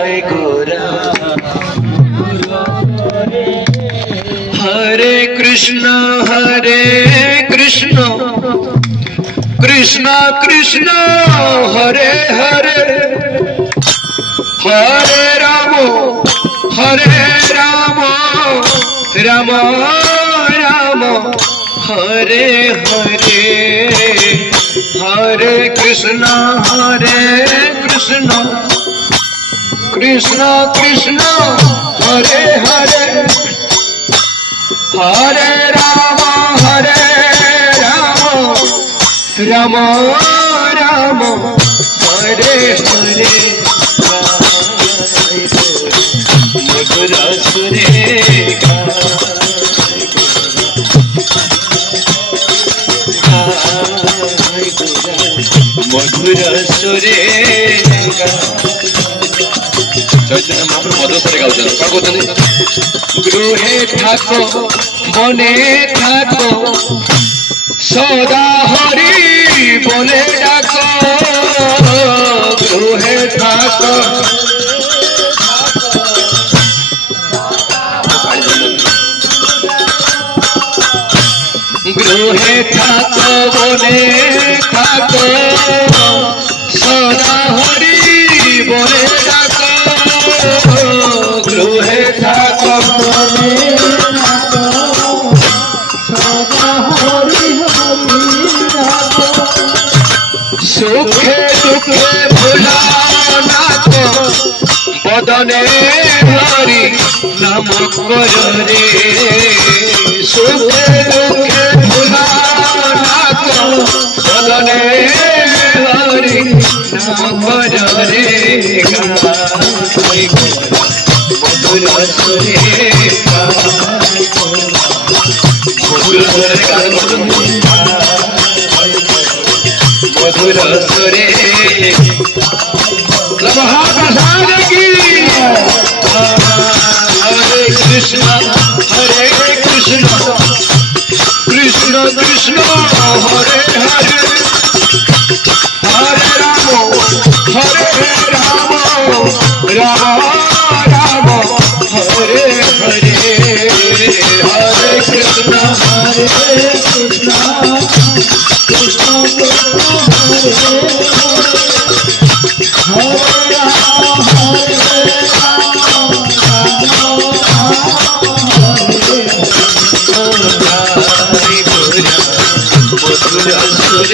গায় গোরা। হরে কৃষ্ণ কৃষ্ণ কৃষ্ণ হরে হরে, হরে রাম রাম রাম হরে হরে। হরে কৃষ্ণ কৃষ্ণ কৃষ্ণ হরে হরে, হরে রাম রাম রাম হরে হরে। মধুর সুরে মধুর সুরে চৈতন্য মহাপ্রভু মধুর সুরে গাউছেন। কଣ କହୁଛନ୍ତି? গৃহে থাকো বনে থাকো সদা হরি বলে ডাকো। গৃহে থাকো গৃহে থাকো বনে থাকো সদা হরি বলে ডাকো। গৃহে থাকো বনে থাকো সদা হরি হরি ডাকো। সুখে দুঃখে ভোলা নাকো বদনে হরি নাম করো রে। সুখে দুঃখে ভোলা নাকো বদনে হরি নাম করো রে। মধুর সুরে মধুর সুরে গান মধুর সুরে মহাপ্রসাদ কি। হরে কৃষ্ণ কৃষ্ণ কৃষ্ণ হরে হরে, হরে রাম রাম রাম হরে হরে। হরে কৃষ্ণ কৃষ্ণ কৃষ্ণ মধুর সুরে